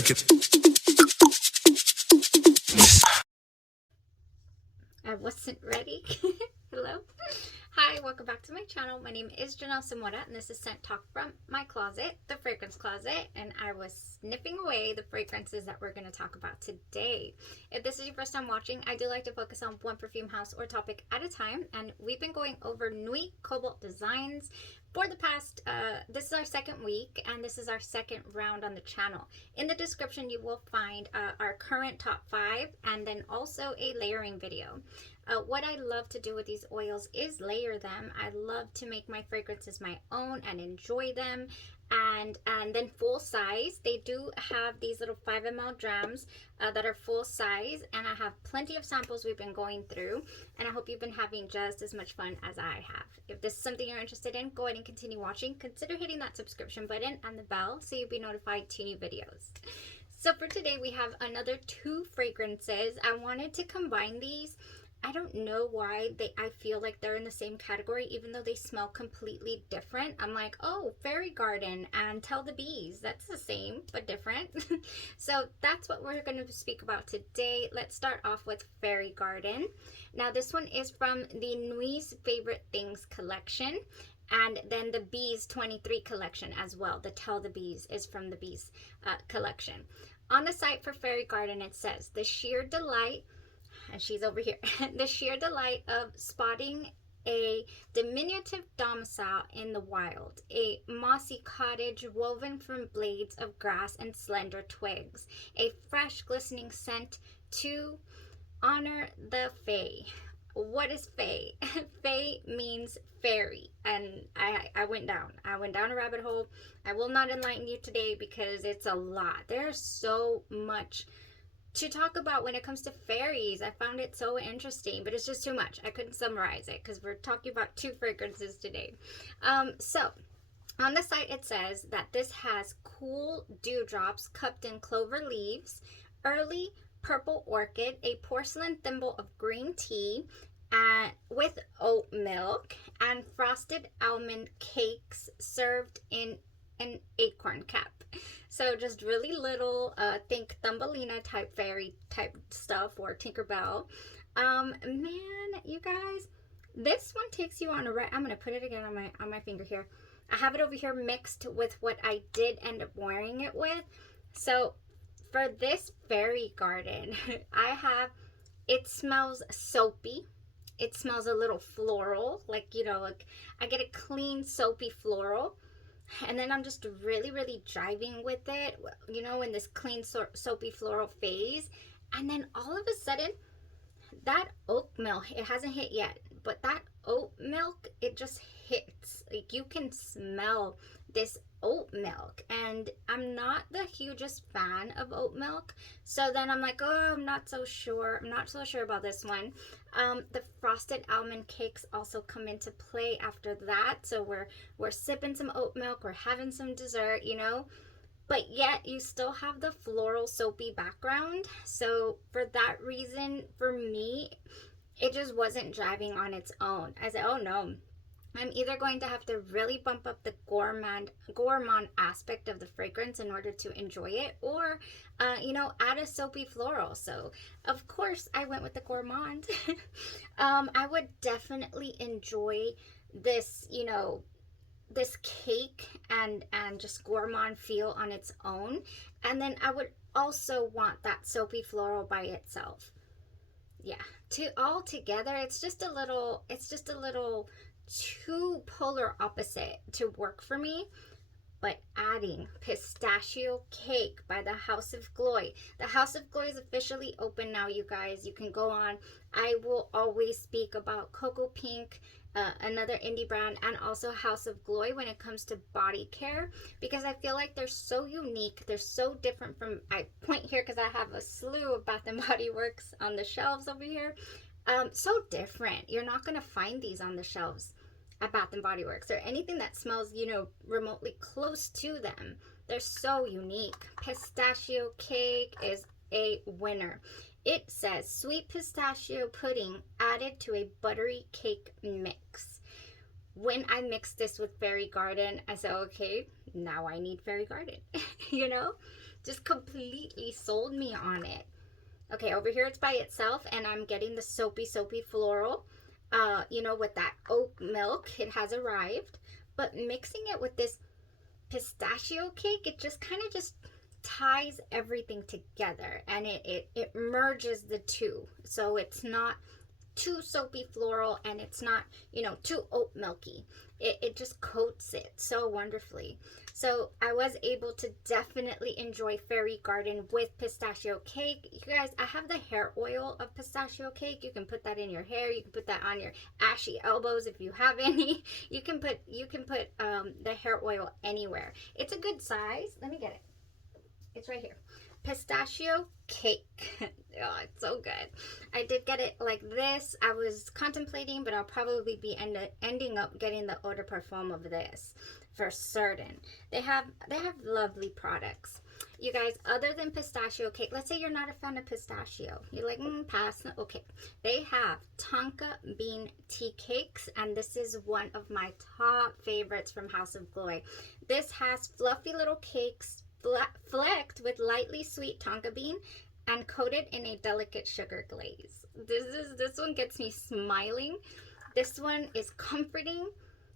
check it. I wasn't ready. Hello. Hi, welcome back to my channel. My name is Janelle Samora, and this is Scent Talk from my closet, the fragrance closet, and I was sniffing away the fragrances that we're going to talk about today. If this is your first time watching, I do like to focus on one perfume house or topic at a time, and we've been going over NUI COBALT Designs for the past, this is our second week, and this is our second round on the channel. In the description, you will find our current top 5, and then also a layering video. What I love to do with these oils is layer them. I love to make my fragrances my own and enjoy them. And then full size, they do have these little 5 ml drams that are full size, and I have plenty of samples we've been going through, and I hope you've been having just as much fun as I have. If this is something you're interested in, go ahead and continue watching. Consider hitting that subscription button and the bell so you'll be notified to new videos. So for today, we have another 2 fragrances. I wanted to combine these. I don't know why I feel like they're in the same category, even though they smell completely different. I'm like, oh, Fairy Garden and Tell the Bees. That's the same, but different. So that's what we're going to speak about today. Let's start off with Fairy Garden. Now, this one is from the NUI's Favorite Things collection. And then the Bees 23 collection as well. The Tell the Bees is from the Bees collection. On the site for Fairy Garden, it says, the sheer delight, and she's over here, the sheer delight of spotting a diminutive domicile in the wild, a mossy cottage woven from blades of grass and slender twigs, a fresh glistening scent to honor the fae. What is fae? Fae means fairy, and I went down a rabbit hole. I will not enlighten you today because it's a lot. There's so much to talk about when it comes to fairies. I found it so interesting, but it's just too much. I couldn't summarize it because we're talking about 2 fragrances today. So on the site, it says that this has cool dewdrops cupped in clover leaves, early purple orchid, a porcelain thimble of green tea with oat milk, and frosted almond cakes served in an acorn cap. So just really little, think Thumbelina type fairy type stuff, or Tinkerbell. Man, you guys, this one takes you on a ride. I'm gonna put it again on my finger here. I have it over here mixed with what I did end up wearing it with. So for this Fairy Garden, it smells soapy. It smells a little floral, like, you know, like I get a clean soapy floral. And then I'm just really, really jiving with it, you know, in this clean soapy floral phase. And then all of a sudden, that oat milk, it hasn't hit yet, but that oat milk, it just hits. Like, you can smell this oat milk, and I'm not the hugest fan of oat milk. So then I'm like, oh, I'm not so sure about this one. The frosted almond cakes also come into play after that. So we're sipping some oat milk, we're having some dessert, you know, but yet you still have the floral soapy background. So for that reason, for me, it just wasn't driving on its own. I said, oh no, I'm either going to have to really bump up the gourmand aspect of the fragrance in order to enjoy it, or, you know, add a soapy floral. So, of course, I went with the gourmand. I would definitely enjoy this, you know, this cake and just gourmand feel on its own. And then I would also want that soapy floral by itself. Yeah, all together, it's just a little too polar opposite to work for me. But adding Pistachio Cake by the House of Gloi. The House of Gloi is officially open now, you guys. You can go on. I will always speak about Cocoa Pink, another indie brand, and also House of Gloi when it comes to body care, because I feel like they're so unique. They're so different from, I point here because I have a slew of Bath & Body Works on the shelves over here. So different. You're not going to find these on the shelves at Bath & Body Works or anything that smells, you know, remotely close to them. They're so unique. Pistachio Cake is a winner. It says sweet pistachio pudding added to a buttery cake mix. When I mixed this with Fairy Garden, I said, okay, now I need Fairy Garden. You know, just completely sold me on it. Okay, over here it's by itself, and I'm getting the soapy floral, you know, with that oat milk. It has arrived, but mixing it with this pistachio cake, it just kind of just ties everything together, and it merges the two, so it's not too soapy floral, and it's not, you know, too oat milky. It just coats it so wonderfully. So I was able to definitely enjoy Fairy Garden with pistachio cake. You guys, I have the hair oil of pistachio cake. You can put that in your hair. You can put that on your ashy elbows if you have any. You can put the hair oil anywhere. It's a good size. Let me get it. It's right here. Pistachio cake. Oh, it's so good. I did get it like this. I was contemplating, but I'll probably be ending up getting the eau de parfum of this for certain. They have lovely products. You guys, other than pistachio cake, let's say you're not a fan of pistachio. You're like, pass. Okay. They have tonka bean tea cakes, and this is one of my top favorites from House of Gloi. This has fluffy little cakes flecked with lightly sweet tonka bean and coated in a delicate sugar glaze. This one gets me smiling. This one is comforting.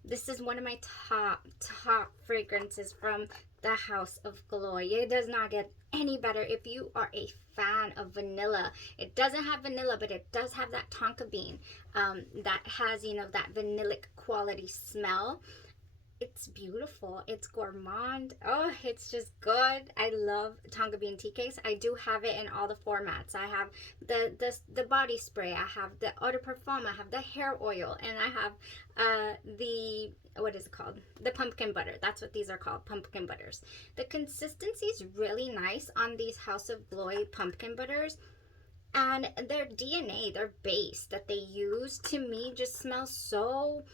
This is one of my top fragrances from the House of Gloi. It does not get any better. If you are a fan of vanilla, it doesn't have vanilla, but it does have that tonka bean that has, you know, that vanillic quality smell. It's beautiful. It's gourmand. Oh, it's just good. I love tonka bean tea cakes. I do have it in all the formats. I have the body spray. I have the eau de parfum. I have the hair oil, and I have the, what is it called? The pumpkin butter. That's what these are called, pumpkin butters. The consistency is really nice on these House of Gloi pumpkin butters. And their DNA, their base that they use, to me just smells so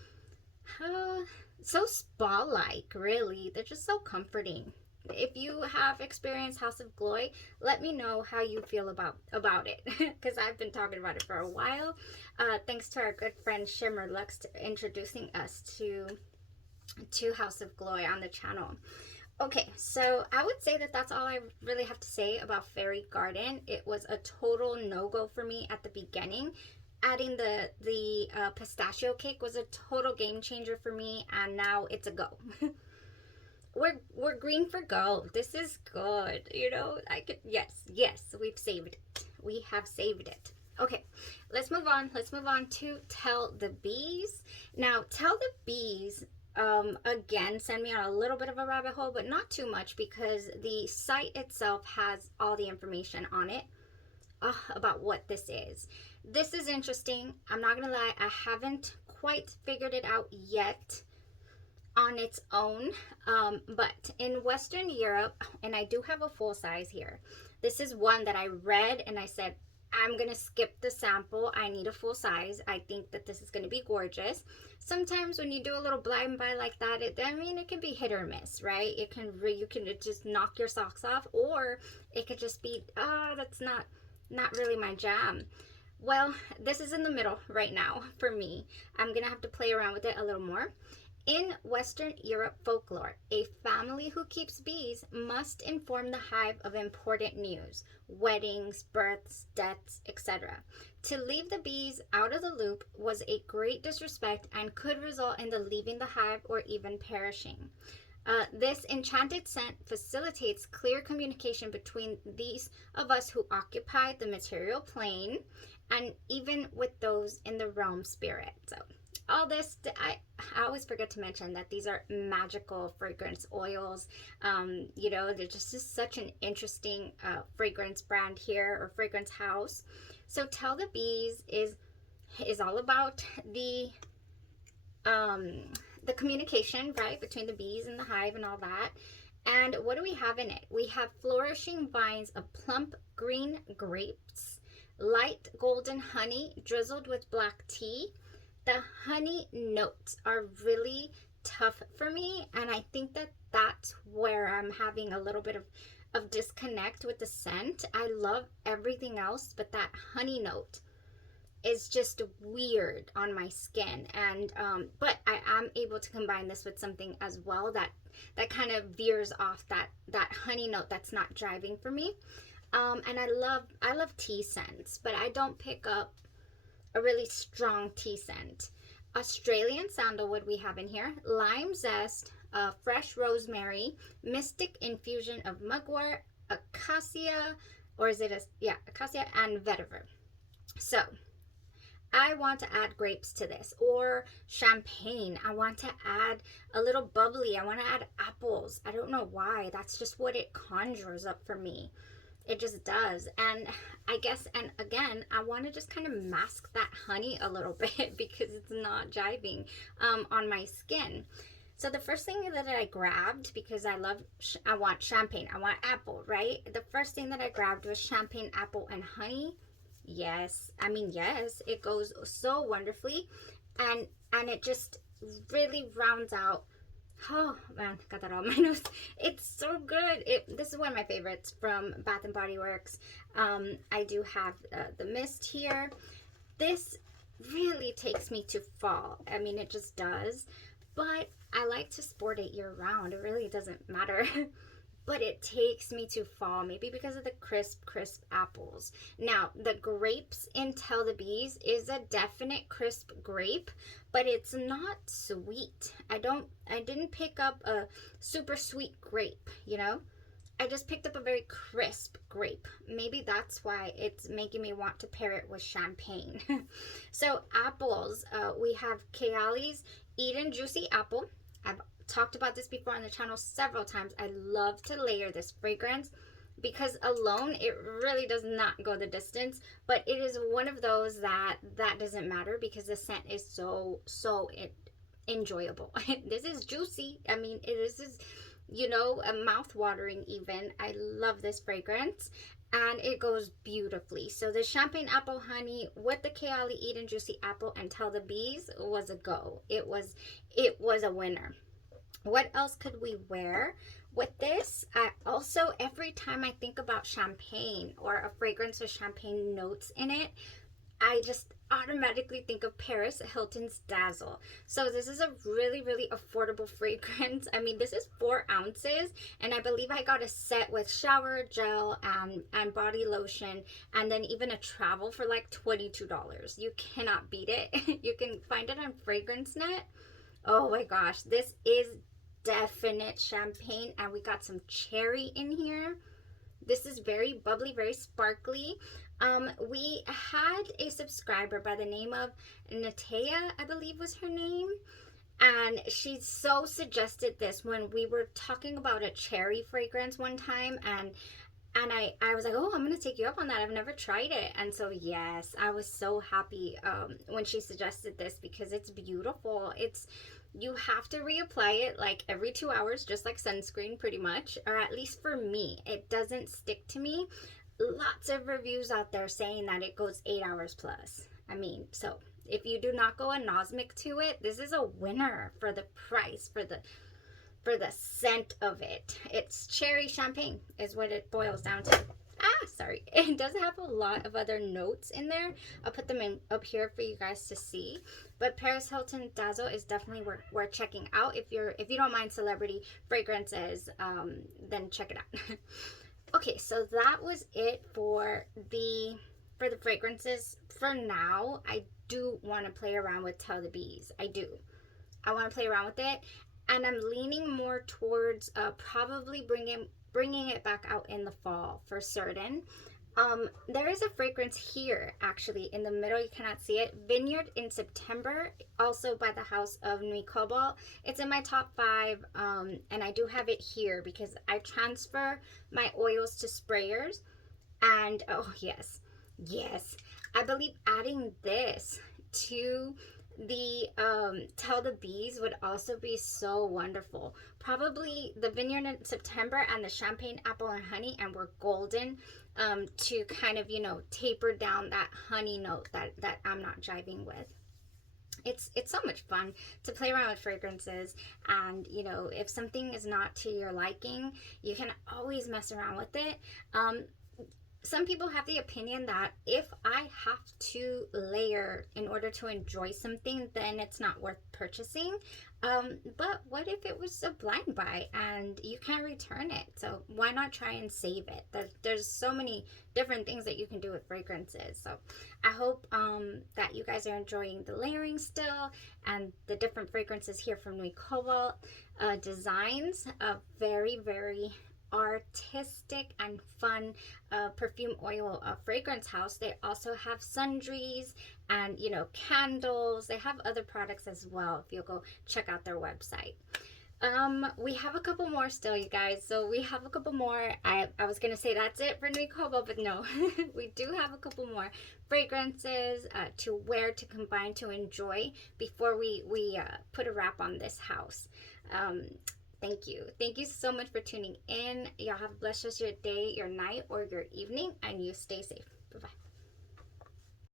so spa-like, really. They're just so comforting. If you have experienced House of Gloi, let me know how you feel about it, because I've been talking about it for a while. Thanks to our good friend Shimmer Lux introducing us to House of Gloi on the channel. Okay, so I would say that that's all I really have to say about Fairy Garden. It was a total no-go for me at the beginning. Adding the pistachio cake was a total game changer for me, and now it's a go. We're green for gold. This is good. You know, I could, yes, we've saved it. We have saved it. Okay, let's move on. Let's move on to Tell the Bees. Now, Tell the Bees, again, send me on a little bit of a rabbit hole, but not too much, because the site itself has all the information on it about what this is. This is interesting. I'm not gonna lie, I haven't quite figured it out yet on its own, but in Western Europe, and I do have a full size here, this is one that I read and I said, I'm gonna skip the sample. I need a full size. I think that this is gonna be gorgeous. Sometimes when you do a little blind buy like that, it can be hit or miss, right? You can just knock your socks off, or it could just be, that's not really my jam. Well, this is in the middle right now for me. I'm gonna have to play around with it a little more. In Western Europe folklore, a family who keeps bees must inform the hive of important news, weddings, births, deaths, etc. To leave the bees out of the loop was a great disrespect and could result in the leaving the hive or even perishing. This enchanted scent facilitates clear communication between these of us who occupy the material plane, and even with those in the realm spirit. So all this, I always forget to mention that these are magical fragrance oils. You know, they're just such an interesting fragrance brand here, or fragrance house. So Tell the Bees is all about the communication, right, between the bees and the hive and all that. And what do we have in it? We have flourishing vines of plump green grapes, light golden honey drizzled with black tea. The honey notes are really tough for me, and I think that that's where I'm having a little bit of disconnect with the scent. I love everything else, but that honey note is just weird on my skin. And but I am able to combine this with something as well that kind of veers off that honey note that's not driving for me. And I love tea scents, but I don't pick up a really strong tea scent. Australian sandalwood we have in here, lime zest, fresh rosemary, mystic infusion of mugwort, acacia, or is it acacia and vetiver. So I want to add grapes to this, or champagne. I want to add a little bubbly. I want to add apples. I don't know why. That's just what it conjures up for me. It just does. And I guess, and again, I want to just kind of mask that honey a little bit because it's not jiving on my skin. So the first thing that I grabbed, because I want champagne, I want apple, right? The first thing that I grabbed was champagne, apple, and honey. Yes, I mean, yes, it goes so wonderfully. And it just really rounds out. Oh man, got that on my nose. It's so good. This is one of my favorites from Bath and Body Works. I do have the mist here. This really takes me to fall. I mean, it just does. But I like to sport it year round. It really doesn't matter. But it takes me to fall, maybe because of the crisp apples. Now, the grapes in Tell the Bees is a definite crisp grape, but it's not sweet. I didn't pick up a super sweet grape, you know? I just picked up a very crisp grape. Maybe that's why it's making me want to pair it with champagne. So apples, we have Kayali's Eden Juicy Apple. I've talked about this before on the channel several times. I love to layer this fragrance because alone it really does not go the distance, but it is one of those that doesn't matter because the scent is so enjoyable. This is juicy. I mean, this is, you know, a mouth-watering even. I love this fragrance and it goes beautifully. So the champagne apple honey with the Kayali Eden Juicy Apple and Tell the Bees was a go. It was a winner. What else could we wear with this? I also, every time I think about champagne or a fragrance with champagne notes in it, I just automatically think of Paris Hilton's Dazzle. So this is a really affordable fragrance. I mean, this is 4 ounces, and I believe I got a set with shower gel and body lotion, and then even a travel for like $22. You cannot beat it. You can find it on FragranceNet. Oh my gosh, this is definite champagne, and we got some cherry in here. This is very bubbly, very sparkly. We had a subscriber by the name of Natea, I believe was her name, and she so suggested this when we were talking about a cherry fragrance one time, and I was like, oh, I'm gonna take you up on that. I've never tried it. And so yes, I was so happy when she suggested this because it's beautiful. You have to reapply it like every 2 hours, just like sunscreen pretty much, or at least for me, it doesn't stick to me. Lots of reviews out there saying that it goes 8 hours plus. I mean, so if you do not go anosmic to it, this is a winner for the price, for the scent of it. It's cherry champagne is what it boils down to. Sorry. It does have a lot of other notes in there. I'll put them in up here for you guys to see. But Paris Hilton Dazzle is definitely worth checking out. If you don't mind celebrity fragrances, then check it out. Okay, so that was it for the fragrances. For now, I do want to play around with Tell the Bees. I do. I want to play around with it, and I'm leaning more towards probably bringing it back out in the fall for certain. There is a fragrance here, actually, in the middle. You cannot see it. Vineyard in September, also by the House of NUI Cobalt. It's in my top 5, and I do have it here because I transfer my oils to sprayers. And, oh, yes, I believe adding this to the Tell the Bees would also be so wonderful. Probably the Vineyard in September and the Champagne Apple and Honey, and we're golden to kind of, you know, taper down that honey note that I'm not jiving with. It's so much fun to play around with fragrances, and you know, if something is not to your liking, you can always mess around with it. some people have the opinion that if I have to layer in order to enjoy something, then it's not worth purchasing. But what if it was a blind buy and you can't return it? So why not try and save it? There's so many different things that you can do with fragrances. So I hope that you guys are enjoying the layering still, and the different fragrances here from NUI Cobalt Designs. A very, very artistic and fun perfume oil fragrance house. They also have sundries and, you know, candles. They have other products as well if you'll go check out their website. We have a couple more still, you guys. So we have a couple more. I was gonna say that's it for NUI Cobalt, but no. We do have a couple more fragrances to wear, to combine, to enjoy before we put a wrap on this house. Thank you. Thank you so much for tuning in. Y'all have a blessed rest of your day, your night, or your evening, and you stay safe.